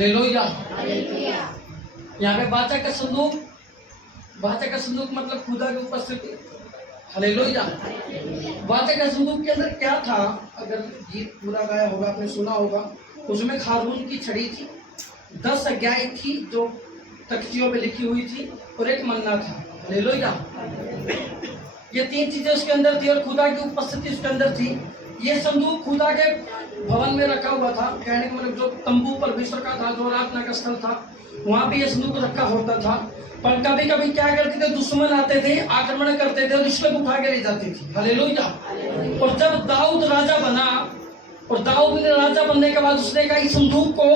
Hallelujah. यहाँ पे वाचा का संदूक, वाचा का संदूक मतलब खुदा की उपस्थिति। हालेलुया। वाचा का संदूक के अंदर क्या था? अगर गीत पूरा गाया होगा, आपने सुना होगा, उसमें हारून की छड़ी थी, 10 आज्ञाएं थी जो तख्तियों पे लिखी हुई थी, और एक मन्ना था। हालेलुया। ये 3 चीजें उसके अंदर थी और खुदा की उपस्थिति उसके अंदर थी। ये संदूक खुदा के भवन में रखा हुआ था। कहने का मतलब जो तंबू परमेश्वर का था, जो आराधना का स्थल था, वहां पे ये संदूक रखा होता था। पर कभी कभी क्या करते थे, दुश्मन आते थे, आक्रमण करते थे और इसको उठा के ले जाती थी। हालेलुया। और जब दाऊद राजा बना, और दाऊद ने राजा बनने के बाद उसने कहा इस संदूक को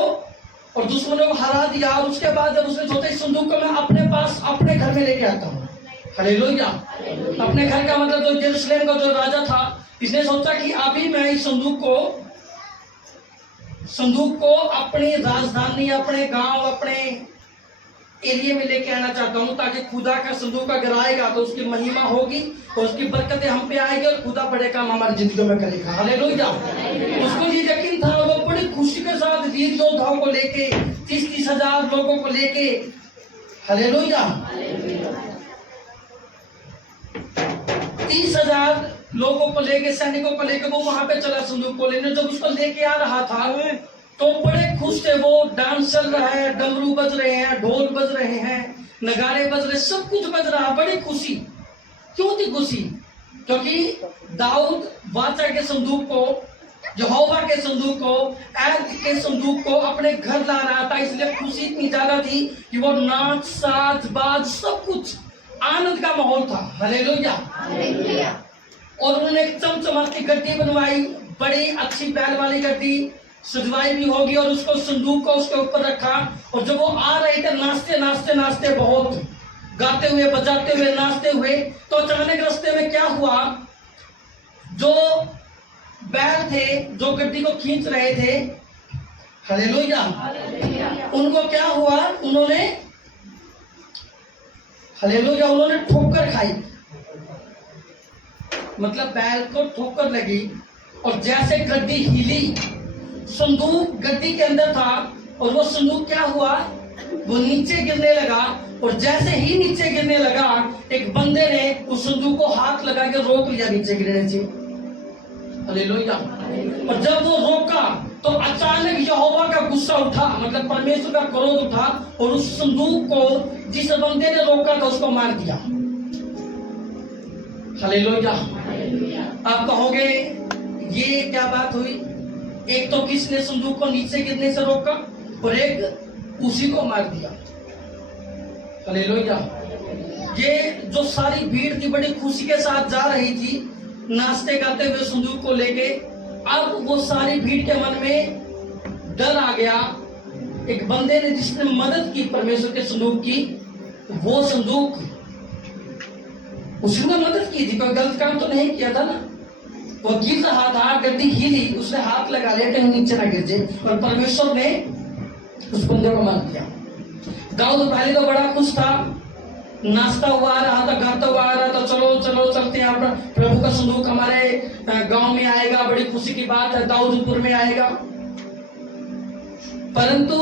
और दुश्मनों को हरा दिया, और उसके बाद जब उसने सोचा इस संदूक को मैं अपने पास अपने घर में लेके आता हूँ। हालेलुया। अपने घर का मतलब जो यरूशलेम का जो राजा था, इसने सोचा कि अभी मैं इस संदूक को अपनी राजधानी, अपने गांव, अपने एरिया में लेके आना चाहता हूँ, ताकि खुदा का संदूक अगर आएगा तो उसकी महिमा होगी और उसकी बरकतें हम पे आएगी और खुदा बड़े काम हमारी जिंदगी में करेगा। हालेलुया। उसको ये यकीन था, वो बड़ी खुशी के साथ वीर योद्धाओं को लेके 30-30 हजार लोगों को लेके, हालेलुया, 30,000 लोगों को लेके, सैनिकों को लेके वो वहां पे चला संदूक को लेने। जब उसको लेके आ रहा था तो बड़े खुश थे वो। डांस चल रहा है, डमरू बज रहे हैं, ढोल बज रहे हैं, नगाड़े बज रहे, सब कुछ बज रहा है। बड़ी खुशी। क्यों थी खुशी? क्योंकि दाऊद वाचा के संदूक को, यहोवा के संदूक को, ऐद के संदूक को अपने घर ला रहा था। इसलिए खुशी इतनी ज्यादा थी कि वो नाच, साज, बाज, सब कुछ आनंद का माहौल था। हालेलुया। और उन्होंने एक चमचमाती गड्डी बनवाई, बड़ी अच्छी बैल वाली गड्डी, सजवाई भी होगी, और उसको संदूक को उसके ऊपर रखा। और जब वो आ रहे थे नाचते नाचते नाचते, बहुत गाते हुए, बजाते हुए, नाचते हुए, तो अचानक रास्ते में क्या हुआ, जो बैल थे जो गड्डी को खींच रहे थे, हालेलुया, उनको क्या हुआ, उन्होंने, हालेलुया, उन्होंने ठोकर खाई। मतलब बैल को ठोकर लगी और जैसे गड्डी हिली, संदूक गड्डी के अंदर था, और वो संदूक क्या हुआ, वो नीचे गिरने लगा। और जैसे ही नीचे गिरने लगा, एक बंदे ने उस संदूक को हाथ लगा के रोक लिया नीचे गिरने से। हालेलुया। और जब वो रोका तो अचानक यहोवा का गुस्सा उठा, मतलब परमेश्वर का क्रोध उठा, और उस संदूक को जिस बंदे ने रोका था उसको मार दिया। हालेलुया। आप कहोगे ये क्या बात हुई? एक तो किसने संदूक को नीचे गिरने से रोका, और एक उसी को मार दिया। हालेलुया। ये जो सारी भीड़ थी बड़ी खुशी के साथ जा रही थी, नाचते गाते हुए संदूक को लेके। अब वो सारी भीड़ के मन में डर आ गया। एक बंदे ने जिसने मदद की परमेश्वर के संदूक की, वो संदूक, उसने मदद की थी, कोई गलत काम तो नहीं किया था ना। वो गिर रहा था, गड्डी हिली, उसने हाथ लगा लिया कहीं नीचे ना गिर जाए, और परमेश्वर ने उस बंदे को मार दिया। दाऊद पहले तो बड़ा खुश था, नाचता हुआ आ रहा था, गाता हुआ आ रहा था, चलो चलो चलते हैं, प्रभु का संदूक हमारे गांव में आएगा, बड़ी खुशी की बात है, दाऊदपुर में आएगा। परंतु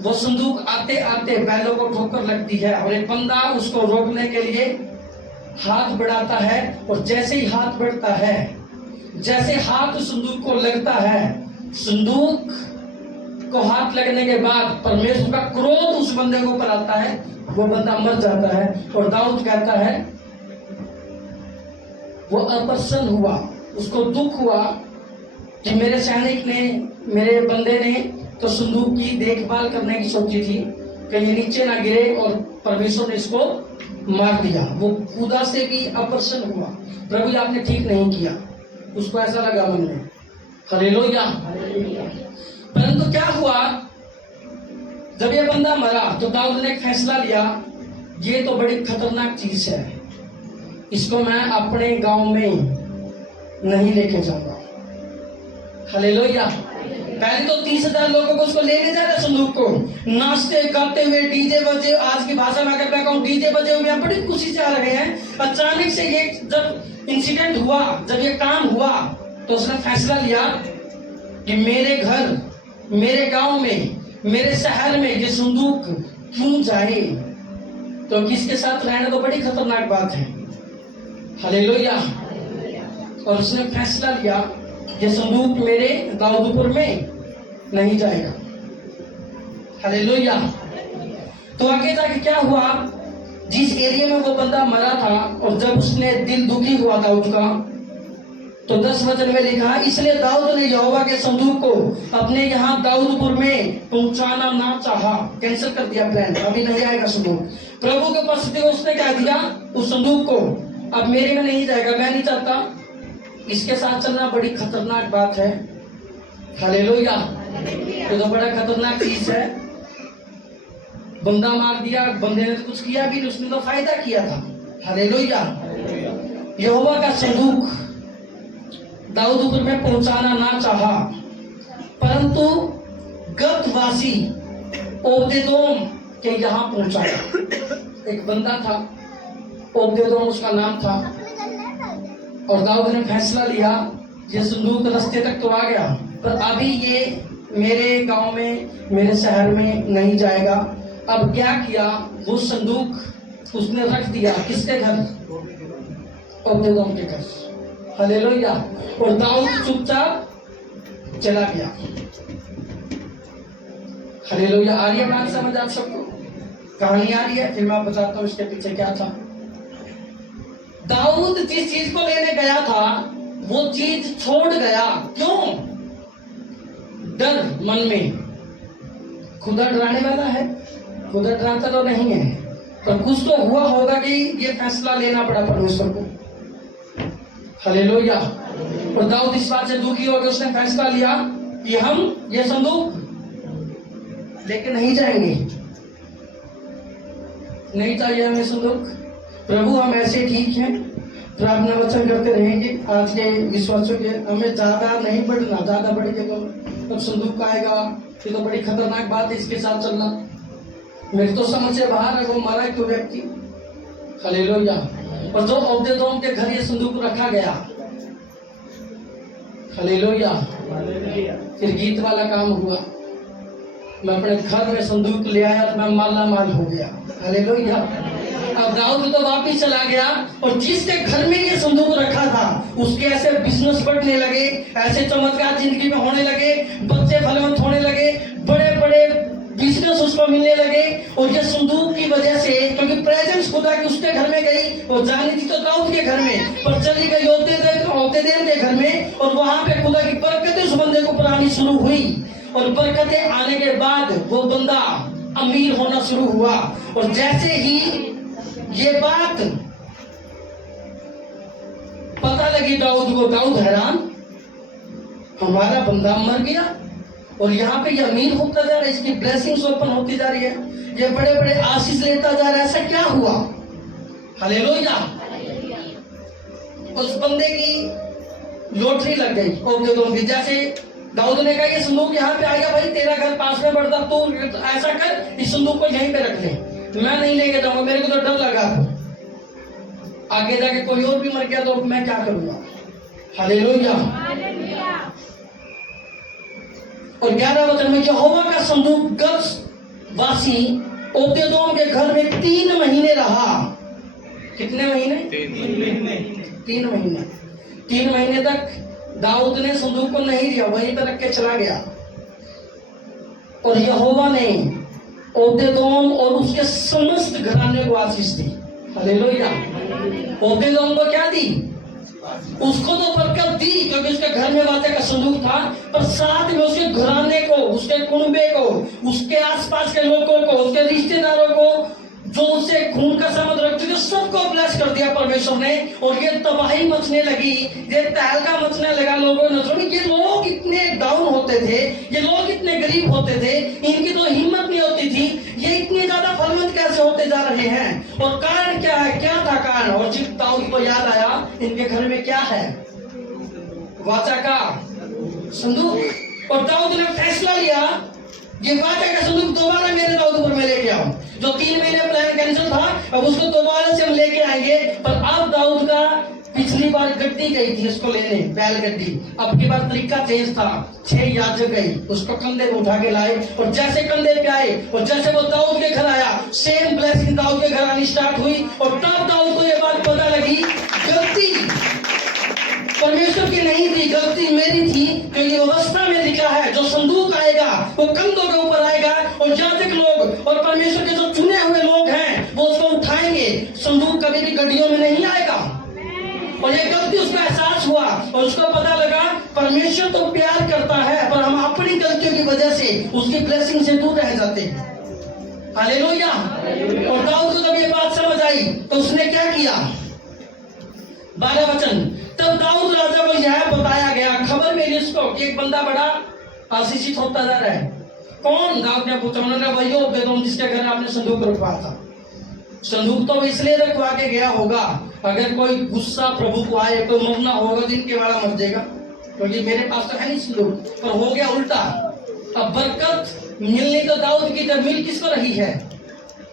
वो संदूक आते आते बैलों को ठोकर लगती है, और एक बंदा उसको रोकने के लिए हाथ बढ़ाता है, और जैसे ही हाथ बढ़ता है, जैसे हाथ संदूक को लगता है, संदूक को हाथ लगने के बाद परमेश्वर का क्रोध उस बंदे के ऊपर आता है, वो बंदा मर जाता है। और दाऊद कहता है वो अप्रसन्न हुआ, उसको दुख हुआ कि मेरे सैनिक ने, मेरे बंदे ने तो संदूक की देखभाल करने की सोची थी, कहीं नीचे ना गिरे, और परमेश्वर ने इसको मार दिया। वो खुदा से भी अप्रसन्न हुआ, प्रभु आपने ठीक नहीं किया, उसको ऐसा लगा मन में। हालेलुया। परंतु क्या हुआ, जब ये बंदा मरा तो दाऊद ने एक फैसला लिया, ये तो बड़ी खतरनाक चीज है, इसको मैं अपने गांव में नहीं लेके जाऊंगा। हालेलुया। पहले तो 30,000 लोगों को उसको लेने जा रहा संदूक को, नाचते गाते हुए, डीजे बजे, आज की भाषा में अगर मैं कहूं डीजे बजे हुए, बड़ी खुशी से आ रहे हैं। अचानक से ये जब इंसिडेंट हुआ, जब ये काम हुआ, तो उसने फैसला लिया कि मेरे घर, मेरे गांव में मेरे शहर में ये संदूक क्यों जाए, तो किसके साथ रहना तो बड़ी खतरनाक बात है। हालेलुया। और उसने फैसला लिया ये संदूक मेरे दाऊदपुर में नहीं जाएगा। हालेलुया। तो आगे जाके क्या हुआ, जिस एरिया में वो बंदा मरा था, और जब उसने दिल दुखी हुआ दाऊद का, तो 10 वचन में लिखा, इसलिए दाऊद ने यहोवा के संदूक को अपने यहाँ दाऊदपुर में पहुंचाना ना चाहा, कैंसिल कर दिया प्लान, अभी नहीं आएगा संदूक। प्रभु के पास उसने कह दिया उस संदूक को, अब मेरे में नहीं जाएगा, मैं नहीं चाहता इसके साथ चलना, बड़ी खतरनाक बात है। हालेलुया। तो बड़ा खतरनाक चीज है। बंदा मार दिया, बंदे ने तो कुछ किया भी नहीं, उसने तो फायदा किया था। हालेलुया। यहोवा का संदूक दाऊदपुर में पहुंचाना ना चाहा, परंतु गतवासी ओबदेदोम के यहाँ पहुंचाया। एक बंदा था, ओबदेदोम उसका नाम था, और दाऊद ने फैसला लिया ये संदूक रास्ते तक तो आ गया, पर अभी ये मेरे गांव में, मेरे शहर में नहीं जाएगा। अब क्या किया, वो संदूक उसने रख दिया किसके घर, ओबदेदोम के घर। हालेलुया। और दाऊद चुपचाप चला गया। हालेलुया। आ रही है बात समझ आप सबको, कहानी आ रही है, फिर मैं बताता हूँ इसके पीछे क्या था। दाऊद जिस चीज को लेने गया था वो चीज छोड़ गया, क्यों, डर मन में। खुदा डराने वाला है, खुदा डराता तो नहीं है, पर कुछ तो हुआ होगा कि ये फैसला लेना पड़ा परमेश्वर को। हालेलुया। और दाऊद इस बात से दुखी हो गया, उसने फैसला लिया कि हम ये संदूक लेके नहीं जाएंगे, नहीं चाहिए हमें संदूक। प्रभु हम ऐसे ठीक हैं, प्रार्थना वचन करते रहेंगे। आज के विश्वासों के हमें ज्यादा नहीं बढ़ना, ज्यादा बढ़ के तो संदूक आएगा, ये तो बड़ी खतरनाक बात है इसके साथ चलना। मेरी तो समझ से बाहर है, वो मरा क्यों व्यक्ति। हालेलुया। और जो ओबदेदोम के घर ये संदूक रखा गया, हालेलुया, फिर गीत वाला काम हुआ, मैं अपने घर में संदूक ले आया तो मैं माला माल हो गया। हालेलुया। अब दाऊद तो वापिस चला गया, और जिसके घर में ये संदूक रखा था उसके ऐसे बिजनेस बढ़ने लगे, ऐसे चमत्कार जिंदगी में होने लगे, बच्चे फलवंत होने लगे, बड़े बड़े बिजनेस उसको मिलने लगे। और ये संदूक की वजह से, क्योंकि प्रेजेंस खुदा की उसके घर में गई, और जानी थी तो दाऊद के घर में, पर चली गई ओबदेदोम के घर में, और वहां पे खुदा की बरकतें उस बंदे को पुरानी शुरू हुई। और बरकतें आने के बाद वो बंदा अमीर होना शुरू हुआ। और जैसे ही ये बात पता लगी दाऊद को, दाऊद हैरान, हमारा बंदा मर गया और यहाँ पे ये अमीर होता जा रहा है, इसकी ब्लेसिंग्स ओपन होती जा रही है, ये बड़े बड़े आशीष लेता जा रहा है, ऐसा क्या हुआ। हालेलुया। उस बंदे की लॉटरी लग गई ओबदेदोम की। जैसे दाऊद ने कहा ये संदूक यहाँ पे आ गया, भाई तेरा घर पास में पड़ता, तो ऐसा कर इस संदूक को यहीं पे रख ले, मैं नहीं लेके जाऊंगा, मेरे को तो डर लगा, आगे जाके कोई और भी मर गया तो मैं क्या करूंगा। हालेलुया। और 11 वचन में, यहोवा का संदूक गतवासी ओबदेदोम के घर में 3 महीने रहा। कितने महीने? 3 महीने। 3 महीने तक दाऊद ने संदूक को नहीं दिया, वहीं पर रख के चला गया। और यहोवा ने ओबदेदोम और उसके समस्त घराने को आशीष दी। हालेलुया। ओबदेदोम को क्या दी? उसको तो बरकत दी क्योंकि उसके घर में वाचा का संदूक था, पर साथ में उसके घराने को, उसके कुनबे को, उसके आसपास के लोगों को, उसके रिश्तेदारों को, जो उससे खून का संबंध रखते थे, सबको ब्लेस कर दिया परमेश्वर ने। और ये तबाही मचने लगी, ये तहलका मचने लगा लोगों की नजरों में। ये लोग इतने डाउन होते थे, ये लोग इतने गरीब होते थे, इनकी तो हिम्मत नहीं होती थी, ये इतने ज्यादा फलवंत कैसे होते जा रहे हैं। और कारण क्या है, क्या था कारण? और जब दाऊद को याद आया इनके घर में क्या है, वाचा का संदूक। और दाऊद ने फैसला लिया ये वाचा का संदूक दोबारा मेरे दाऊदपुर में लेके आओ। जो 3 महीने प्लान कैंसिल था, अब उसको दोबारा से हम लेके आएंगे। पर अब दाऊद का पिछली बार गड्डी गई थी इसको लेने, बैलगड्डी। अब की बार तरीका चेंज था, 6 याजक गई, उसको कंधे पे उठा के लाए, और जैसे कंधे पे आए और जैसे वो दाऊद के घर आया, सेम ब्लेसिंग दाऊद के घर आनी स्टार्ट हुई। और तब दाऊद को ये बात पता लगी, गलती परमेश्वर की नहीं थी, गलती मेरी थी। क्योंकि व्यवस्था में लिखा है जो संदूक आएगा वो कंधों के ऊपर आएगा, और याजक लोग और परमेश्वर के जो चुने हुए लोग हैं वो उसको उठाएंगे, संदूक कभी भी गड्डियों में नहीं आएगा। और ये गलती उसका एहसास हुआ और उसको पता लगा परमेश्वर तो प्यार करता है, पर हम अपनी गलतियों की वजह से उसकी ब्लेसिंग से दूर रह जाते हैं। हालेलुया। और दाऊद को जब ये बात समझ आई तो उसने क्या किया, 12 वचन, तब दाऊद राजा को यह बताया गया, खबर मिली उसको कि एक बंदा बड़ा आशीषित होता जा रहा है। कौन? दाऊद ने पूछा। उन्होंने वही ओबेदोम जिसके घर आपने संदूक रखवा था। संदूक तो इसलिए रखवा के गया होगा, अगर कोई गुस्सा प्रभु को आए, कोई मरना होगा तो इनके वाला मर जाएगा, क्योंकि मेरे पास तो है नहीं संदूक। पर हो गया उल्टा। अब बरकत मिलनी तो दाऊद की, जब मिल किसको रही है?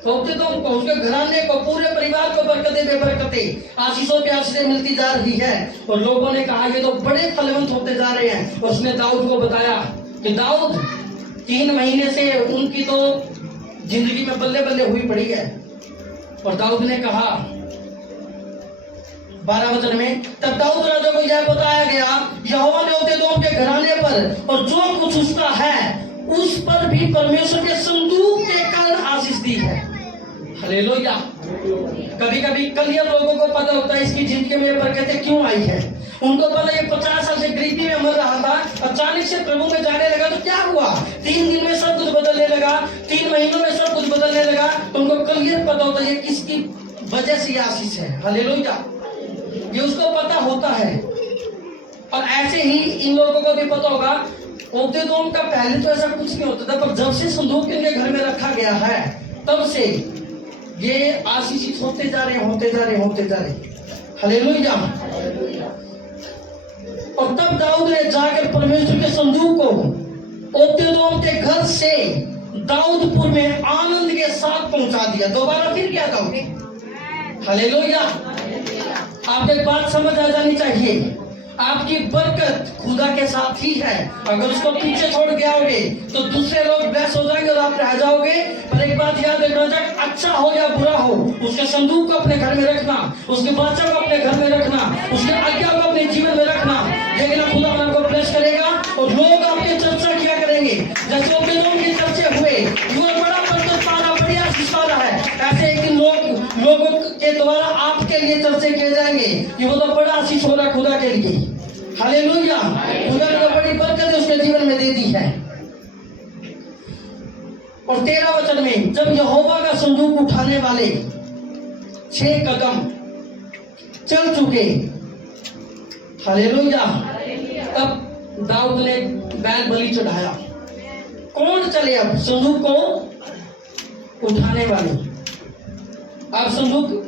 ओबेदोम को, उसके घराने को, पूरे परिवार को बरकतें बेबरकतें, आशीषों पे आशीषें मिलती जा रही है। और लोगों ने कहा ये तो बड़े फलवंत होते जा रहे हैं। और उसने दाऊद को बताया कि दाऊद 3 महीने से उनकी तो जिंदगी में बल्ले बल्ले हुई पड़ी है। और दाऊद ने कहा 12 वचन में, तब दाऊद राजा को यह बताया गया, यहोवा ने ओबेदोम के घराने पर और जो कुछ उसका है उस पर भी परमेश्वर के संदूक के कारण आशीष दी है। हालेलुया। कभी कभी कलियर लोगों को पता होता है इसकी जिंदगी में ये बरकतें क्यों आई है। उनको पता ये 50 साल से गरीबी में मर रहा था, अचानक से प्रभु में जाने लगा तो क्या हुआ, 3 दिन में सब कुछ बदलने लगा, 3 महीनों में सब कुछ बदलने लगा। तो उनको क्लियर पता होता है ये किसकी वजह से आशीष है। हालेलुया। ये उसको पता होता है। और ऐसे ही इन लोगों को भी पता होगा, ओबेदोम का पहले तो ऐसा कुछ नहीं होता था, पर जब से संदूक इनके घर में रखा गया है तब से ये आशीषित होते जा रहे, होते जा रहे, होते जा रहे। हालेलुया। और तब दाऊद ने जाकर परमेश्वर के संदूक को ओबेदोम के घर से दाऊदपुर में आनंद के साथ पहुंचा दिया। दोबारा फिर क्या दाऊद? हालेलुया। आप एक बात समझ आ जानी चाहिए, आपकी बरकत खुदा के साथ ही है। अगर उसको पीछे छोड़ के आओगे तो दूसरे लोग ब्लेस हो जाएंगे और आप रह जाओगे। पर एक बात याद रखना, चाहे अच्छा हो या बुरा हो, उसके संदूक को अपने घर में रखना, उसके वाचा को अपने घर में रखना, उसके आज्ञा को अपने जीवन में रखना। लेकिन खुदा आपको ब्लेस करेगा और लोग आपके चर्चा किया करेंगे। जैसे ओबेदोम के चर्चे हुए, ये बड़ा बरकत पाना, बढ़िया आशीष पाना है, ऐसे एक दिन लोगों के द्वारा आपके लिए चर्चे किए जाएंगे कि वो तो बड़ा आशीष हो रहा खुदा के लिए। हालेलुया। खुदा ने बड़ी बरकत उसके जीवन में दे दी है। और 13 वचन में, जब यहोवा का संदूक उठाने वाले 6 कदम चल चुके, हालेलुया, तब दाऊद ने बैल बलि चढ़ाया। कौन चले अब संदूक को उठाने वाले? अब संदूक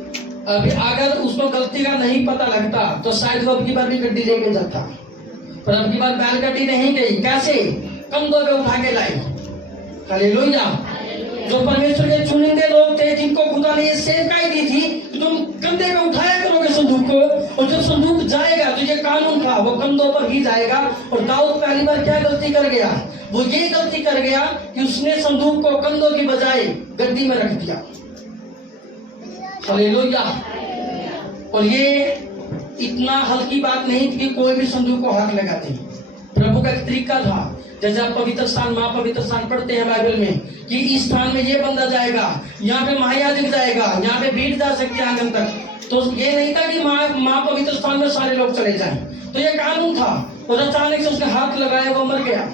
अभी अगर उसको गलती का नहीं पता लगता तो शायद वो अब की बार भी गड्डी लेके जाता, पर अब की बार बैलगाड़ी नहीं गई। कैसे? कंधों पे उठा के लाई। हालेलुया। जो परमेश्वर के चुनिंदे लोग थे जिनको खुदा ने ये सेवकाई दी थी, तुम कंधे पे उठाया करोगे संदूक को, और जब संदूक जाएगा तो ये कानून था, वो कंधों पर ही जाएगा। और दाऊद पहली बार क्या गलती कर गया? वो ये गलती कर गया कि उसने संदूक को कंधों की बजाय गड्डी में रख दिया। हालेलुया। और ये इतना हल्की बात नहीं थी कि कोई भी संदूक को हाथ लगा दे। प्रभु का एक तरीका था, जैसे आप पवित्र स्थान, महापवित्र स्थान पढ़ते हैं बाइबल में कि इस स्थान में ये बंदा जाएगा, यहाँ पे महायाजक जाएगा, यहाँ पे भीड़ जा सकती है आंगन तक। तो ये नहीं था कि महापवित्र स्थान में सारे लोग चले जाएं, तो ये कानून था। और अचानक से उसने हाथ लगाया, वो मर गया।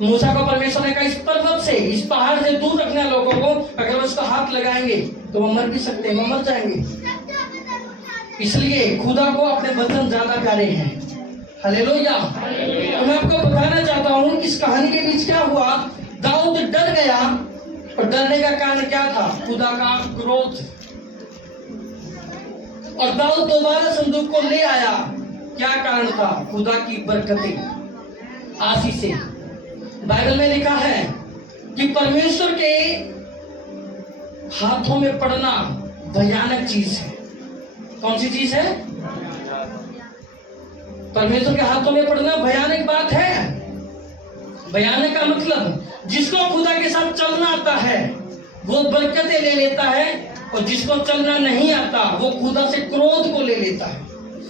मूसा को परमेश्वर ने कहा इस पर्वत से, इस पहाड़ से दूर रखना लोगों को, अगर उसका हाथ लगाएंगे तो वो मर भी सकते हैं, वो मर जाएंगे। इसलिए खुदा को अपने वचन ज्यादा प्यारे हैं। हालेलुया। तो मैं आपको बताना चाहता हूँ इस कहानी के बीच क्या हुआ। दाऊद डर गया, और डरने का कारण क्या था? खुदा का क्रोध। और दाऊद दोबारा संदूक को ले आया, क्या कारण था? खुदा की बरकतें, आशीषें। बाइबल में लिखा है कि परमेश्वर के हाथों में पड़ना भयानक चीज है। कौन सी चीज है? परमेश्वर के हाथों में पड़ना भयानक बात है। भयानक का मतलब जिसको खुदा के साथ चलना आता है वो बरकतें ले लेता है, और जिसको चलना नहीं आता वो खुदा से क्रोध को ले लेता है।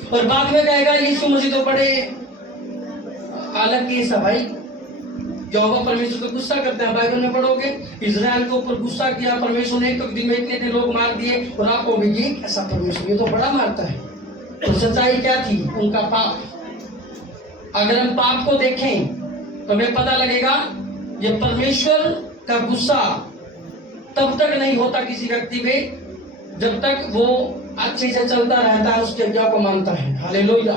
और बाद में कहेगा यीशु मसीह तो बड़े अलग केस है भाई। यहोवा परमेश्वर को गुस्सा करते हैं, बाइबल में पढ़ोगे इजराइल के ऊपर गुस्सा किया परमेश्वर ने, एक दिन में इतने लोग मार दिए, और आप कहोगे ये ऐसा परमेश्वर, ये तो बड़ा मारता है। तो सच्चाई क्या थी? उनका पाप। अगर हम पाप को देखें तो हमें पता लगेगा ये परमेश्वर का गुस्सा तब तक नहीं होता किसी व्यक्ति पे जब तक वो अच्छे से चलता रहता है, उसकी आज्ञा को मानता है। हालेलुया।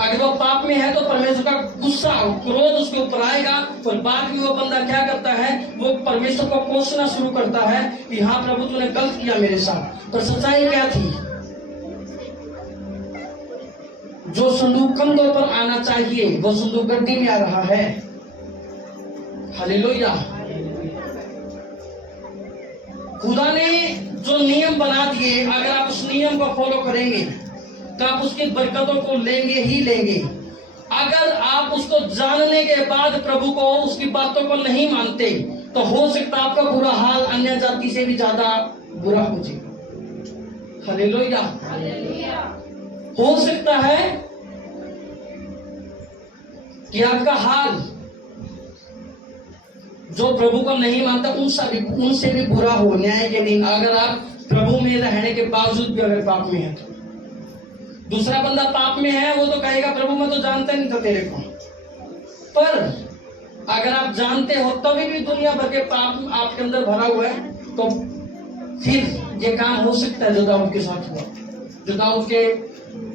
अगर वो पाप में है तो परमेश्वर का गुस्सा क्रोध उसके ऊपर आएगा, और बाद में वो बंदा क्या करता है, वो परमेश्वर को कोसना शुरू करता है कि हाँ प्रभु तूने गलत किया मेरे साथ। पर सच्चाई क्या थी? जो संदूक कंधों पर आना चाहिए वो संदूक गड्डी में आ रहा है। हालेलुया। खुदा ने जो नियम बना दिए, अगर आप उस नियम को फॉलो करेंगे तो आप उसकी बरकतों को लेंगे ही लेंगे। अगर आप उसको जानने के बाद प्रभु को, उसकी बातों को नहीं मानते तो हो सकता है आपका बुरा हाल अन्य जाति से भी ज्यादा बुरा हो जाए। हालेलुया। हो सकता है कि आपका हाल जो प्रभु को नहीं मानता उनसे भी बुरा हो न्याय के दिन, अगर आप प्रभु में रहने के बावजूद भी अगर पाप में है तो। दूसरा बंदा पाप में है, वो तो कहेगा प्रभु मैं तो जानता नहीं था तेरे को। पर अगर आप जानते हो तभी भी दुनिया भर के पाप आपके अंदर भरा हुआ है, तो फिर ये काम हो सकता है जो दाऊद के साथ हुआ, जो दाऊद के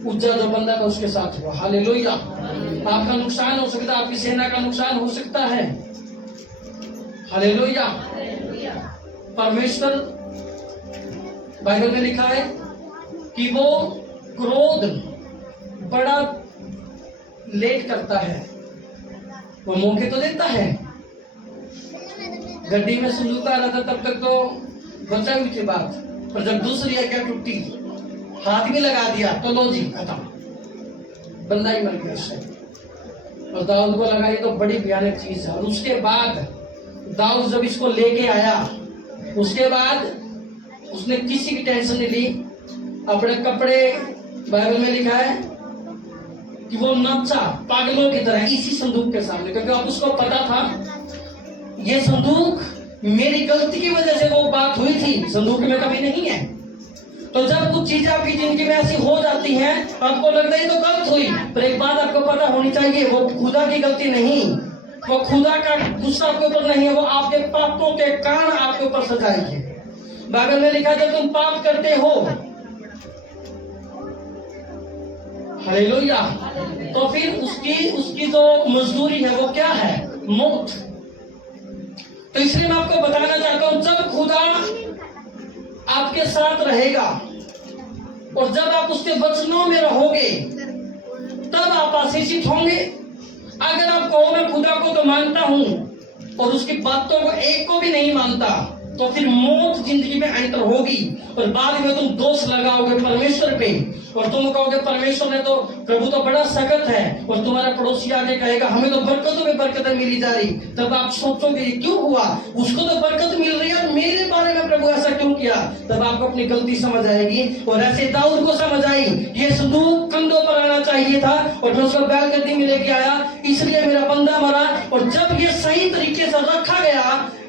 उज्जा जो बंदा था उसके साथ हुआ। हालेलुया। आपका नुकसान हो सकता है, आपकी सेना का नुकसान हो सकता है। हालेलुया। परमेश्वर बाइबल में लिखा है कि वो क्रोध बड़ा लेट करता है, वो मौके तो देता है। गड्डी में संदूक आ रहा था तब तक तो बचा हुई थी बात, पर जब दूसरी आज्ञा टूटी, हाथ भी लगा दिया तो लो जी खत्म, बंदा ही मर गया उससे। और दाऊद को लगा ये तो बड़ी भयानक चीज है। और उसके बाद दाऊद जब इसको लेके आया, उसके बाद उसने किसी की टेंशन नहीं ली। अपने कपड़े, बाइबल में लिखा है कि वो नाचा पागलों की तरह इसी संदूक के सामने, क्योंकि अब उसको पता था ये संदूक मेरी गलती की वजह से वो बात हुई थी, संदूक में कभी नहीं है। तो जब कुछ चीजें आपकी जिंदगी में ऐसी हो जाती हैं, आपको लगता है ये तो गलत हुई, पर एक बात आपको पता होनी चाहिए, वो खुदा की गलती नहीं, वो खुदा का गुस्सा आपके ऊपर नहीं है, वो आपके पापों के कारण आपके ऊपर सजाई है। बाइबल में लिखा है जब तुम पाप करते हो, हालेलुया, तो फिर उसकी जो मजदूरी है वो क्या है? मौत। तो इसलिए मैं आपको बताना चाहता हूं, जब खुदा आपके साथ रहेगा और जब आप उसके वचनों में रहोगे तब आप आशीषित होंगे। अगर आप कहो मैं खुदा को तो मानता हूं और उसकी बातों को एक को भी नहीं मानता, तो फिर मौत जिंदगी में एंटर होगी, और बाद में तुम दोष लगाओगे परमेश्वर पे, और तुम कहोगे परमेश्वर ने तो, प्रभु तो बड़ा सख्त है, और तुम्हारा पड़ोसी आगे कहेगा हमें तो बरकतों में बरकतें मिली जा रही। तब आप सोचोगे ये क्यों हुआ, उसको तो बरकत मिल रही है, मेरे बारे में प्रभु ऐसा क्यों किया? तब आपको अपनी गलती समझ आएगी। और ऐसे दाऊद को समझ आई, ये संदूक कंधों पर आना चाहिए था और मैं उसको बैलगद्दी में लेके आया, इसलिए मेरा बंदा मरा। और जब ये सही तरीके से रखा गया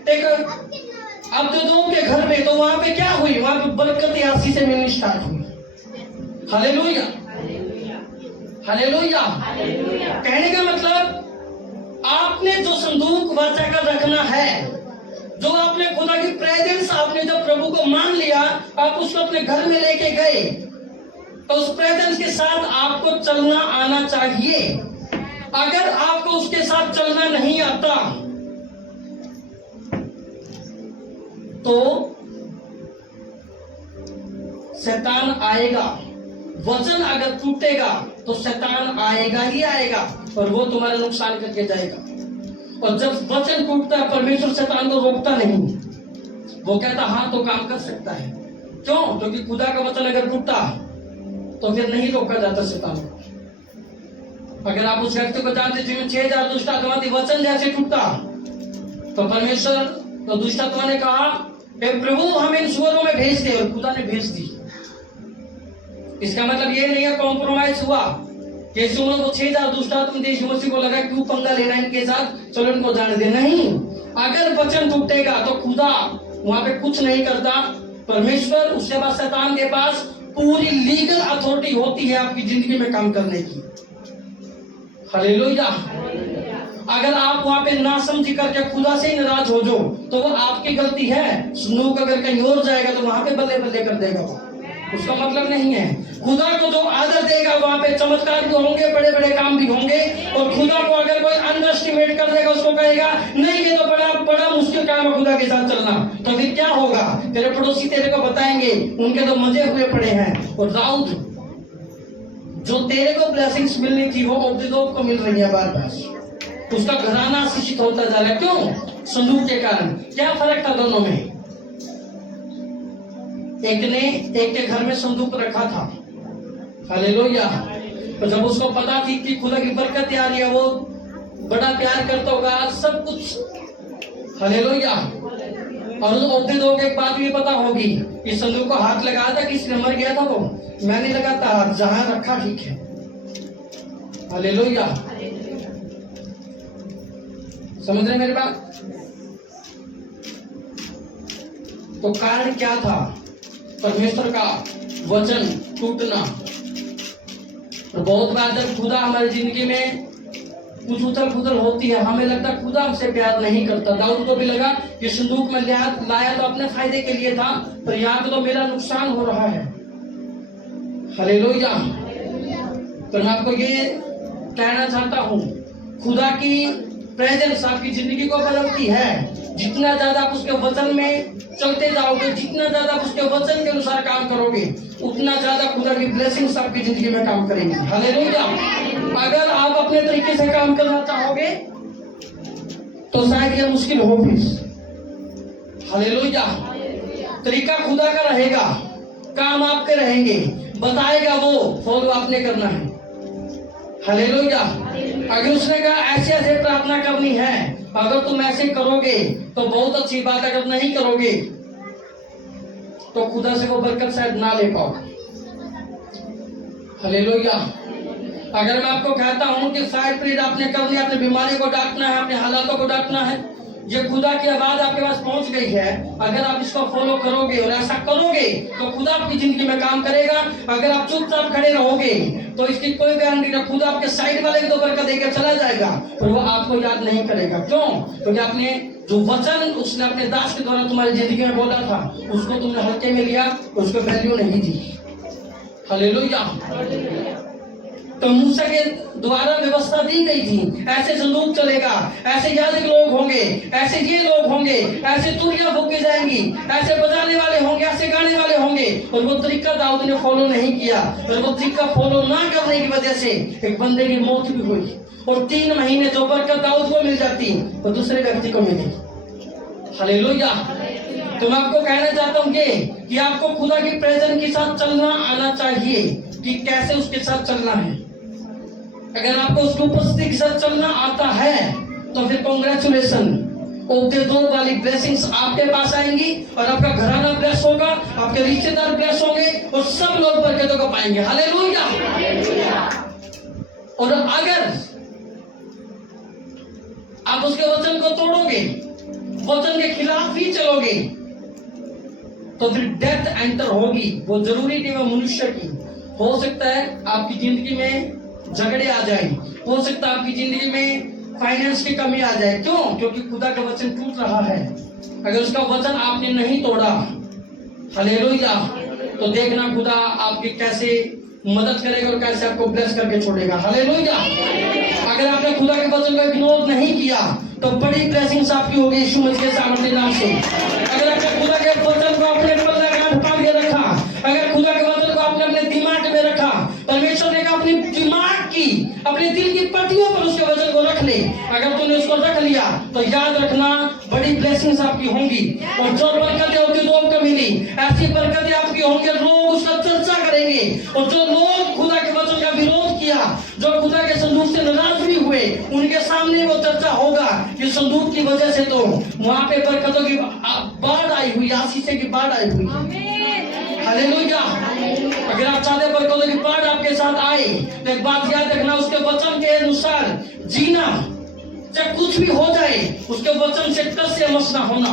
एक अब जो दो के घर में, तो वहां पे क्या हुई? वहां पे बरकत आशीष से मिलनी स्टार्ट हुई। Hallelujah, hallelujah. कहने का मतलब आपने जो संदूक वाचा कर रखना है, जो आपने खुदा की प्रेजेंस, आपने जब प्रभु को मान लिया, आप उसको अपने घर में लेके गए, तो उस प्रेजेंस के साथ आपको चलना आना चाहिए। अगर आपको उसके साथ चलना नहीं आता तो शैतान आएगा। वचन अगर टूटेगा तो शैतान आएगा ही आएगा और वो तुम्हारा नुकसान करके जाएगा। और जब वचन टूटता है, परमेश्वर शैतान को रोकता नहीं, वो कहता हाँ तो काम कर सकता है। क्यों? क्योंकि खुदा का वचन अगर टूटा तो फिर नहीं रोका जाता शैतान को। अगर आप उस व्यक्ति को जानते जिसमें 6000 दुष्ट आत्मा थी, वचन जैसे टूटा, तो परमेश्वर तो दुष्ट आत्मा ने कहा हे प्रभु हमें इन सुअरों में भेज दे, और खुदा ने भेज दी। इसका मतलब ये नहीं है कॉम्प्रोमाइज हुआ कि यीशु मसीह को 6000 दुष्ट आत्मा थी, यीशु मसीह को लगा क्यों पंगा लेना इनके साथ, चलो इनको जाने दे। नहीं, अगर वचन टूटेगा तो खुदा वहां पे कुछ नहीं करता। परमेश्वर उसके बाद शैतान के पास पूरी लीगल अथॉरिटी होती है आपकी जिंदगी में काम करने की। हालेलुया। अगर आप वहां पे ना समझी करके खुदा से ही नाराज हो जाओ तो वो आपकी गलती है। स्नूक अगर कहीं और जाएगा तो वहां पे बल्ले बल्ले कर देगा वो, उसका मतलब नहीं है। खुदा को जो आदर देगा वहां पे चमत्कार भी होंगे, बड़े बड़े काम भी होंगे। और खुदा को अगर कोई अंडर एस्टिमेट कर देगा, उसको कहेगा नहीं ये तो बड़ा बड़ा मुश्किल काम है खुदा के साथ चलना, तो फिर क्या होगा? तेरे पड़ोसी तेरे को बताएंगे उनके तो मजे हुए पड़े हैं। और दाऊद जो तेरे को ब्लेसिंग्स मिलनी थी वो अब्दोद को मिल रही है बार बार। उसका घराना शिक्षित होता जा रहा है। क्यों? संदूक के कारण। क्या फर्क था दोनों में? एक के घर में संदूक रखा था, हालेलुया। तो जब उसको पता थी कि खुदा की बरकत आ रही है, वो बड़ा प्यार करता होगा सब कुछ, हालेलुया। और उस अब्दोद को एक बात भी पता होगी कि संदूक को हाथ लगाया था, किसने मर गया था वो, मैं नहीं लगाता हाथ, जहां रखा ठीक है, हालेलुया। समझ रहे मेरी बात? तो कारण क्या था? परमेश्वर का वचन टूटना। और बहुत बार जब खुदा हमारी जिंदगी में कुछ उथल पुथल होती है, हमें लगता है खुदा हमसे प्यार नहीं करता। दाऊद को भी लगा कि संदूक में लाया तो अपने फायदे के लिए था, पर यहाँ तो मेरा नुकसान हो रहा है, हालेलुया। तो मैं आपको ये कहना चाहता हूँ, खुदा की प्रेजेंस आपकी जिंदगी को बदलती है। जितना ज्यादा आप उसके वचन में चलते जाओगे, जितना ज्यादा आप उसके वचन के अनुसार काम करोगे, उतना ज्यादा खुदा की ब्लेसिंग्स आपकी जिंदगी में काम करेंगी, हालेलुया। अगर आप अपने तरीके से काम करना चाहोगे तो शायद ये मुश्किल हो फिर, हालेलुया। तरीका खुदा का रहेगा, काम आपके रहेंगे, बताएगा वो, फॉलो आपने करना है, हालेलुया। अगर उसने कहा ऐसे ऐसे प्रार्थना करनी है, अगर तुम ऐसे करोगे तो बहुत अच्छी बात, अगर नहीं करोगे तो खुदा से वो बरकत शायद ना ले पाओगे, हालेलुया। अगर मैं आपको कहता हूं कि शायद प्रेर आपने करनी है, अपनी बीमारी को डांटना है, अपने हालातों को डांटना है, ये खुदा की आवाज आपके पास पहुंच गई है, अगर आप इसको फॉलो करोगे और ऐसा करोगे तो खुदा आपकी जिंदगी में काम करेगा। अगर आप चुपचाप खड़े रहोगे तो इसकी कोई गारंटी नहीं, खुदा आपके साइड वाले को बरकत देकर चला जाएगा और वो आपको याद नहीं करेगा। क्यों? क्योंकि आपने जो वचन उसने अपने दास के द्वारा तुम्हारी जिंदगी में बोला था, उसको तुमने हल्के में लिया, उसको वैल्यू नहीं दी, हालेलुया। तो मूसा के द्वारा व्यवस्था दी गई थी, ऐसे संदूक चलेगा, ऐसे याजक लोग होंगे, ऐसे ये लोग होंगे, ऐसे तुरियां फूकी जाएंगी, ऐसे बजाने वाले होंगे, ऐसे गाने वाले होंगे। और वो तरीका दाऊद ने फॉलो नहीं किया, और वो तरीका फॉलो ना करने की वजह से एक बंदे की मौत भी हुई। और 3 महीने जो बरकत दाऊद को मिल जाती वो दूसरे व्यक्ति को मिली, हालेलुया। तो मैं आपको कहना चाहता हूँ कि आपको खुदा की प्रेजेंस के साथ चलना आना चाहिए, कि कैसे उसके साथ चलना है। अगर आपको उसकी उपस्थिति के साथ चलना आता है तो फिर कांग्रेचुलेशन, अब्दोद वाली ब्लेसिंग्स आपके पास आएंगी और आपका घराना ब्लेस होगा, आपके रिश्तेदार ब्लेस होंगे और सब लोग बरकतों को पाएंगे, हालेलुया। और अगर आप उसके वचन को तोड़ोगे, वचन के खिलाफ ही चलोगे, तो फिर डेथ एंटर होगी। वो जरूरी नहीं वो मनुष्य की, हो सकता है आपकी जिंदगी में झगड़े आ जाए, हो सकता है आपकी जिंदगी में फाइनेंस की कमी आ जाए। क्यों? क्योंकि खुदा का वचन टूट रहा है। अगर उसका वचन आपने नहीं तोड़ा, हालेलुया, तो देखना खुदा आपकी कैसे मदद करेगा और कैसे आपको ब्लेस करके छोड़ेगा, हालेलुया। अगर आपने खुदा के वचन का इग्नोर नहीं किया तो बड़ी ब्लेसिंग्स आपकी होगी यीशु मसीह के सामर्थ्य नाम से। अगर आपने खुदा के वचन को अपने पल्ले गांठ बांध के रखा, अगर खुदा के वचन को आपने अपने दिमाग में रखा, परमेश्वर ने कहा अपनी दिमाग की, अपने दिल की पट्टियों पर उसके वचन को रख ले। अगर तूने उसको रख लिया तो याद रखना बड़ी ब्लेसिंग्स आपकी होंगी। और जो बरकतें अब्दोद को मिली, ऐसी बरकतें आपकी होंगी, लोग उसका चर्चा करेंगे। और जो लोग खुदा के वचन का विरोध किया, जो खुदा के संदूक से सामने वो चर्चा होगा कि संदूक की वजह से तो वहां पे बरकतों की बाढ़ आई हुई, आशीषों की बाढ़ आई हुई। हालेलुया। अगर आप चाहते हैं बरकतों की बाढ़ आपके साथ आए तो एक बात याद रखना, उसके वचन के अनुसार जीना। चाहे कुछ भी हो जाए, उसके वचन से कस से मसना होना।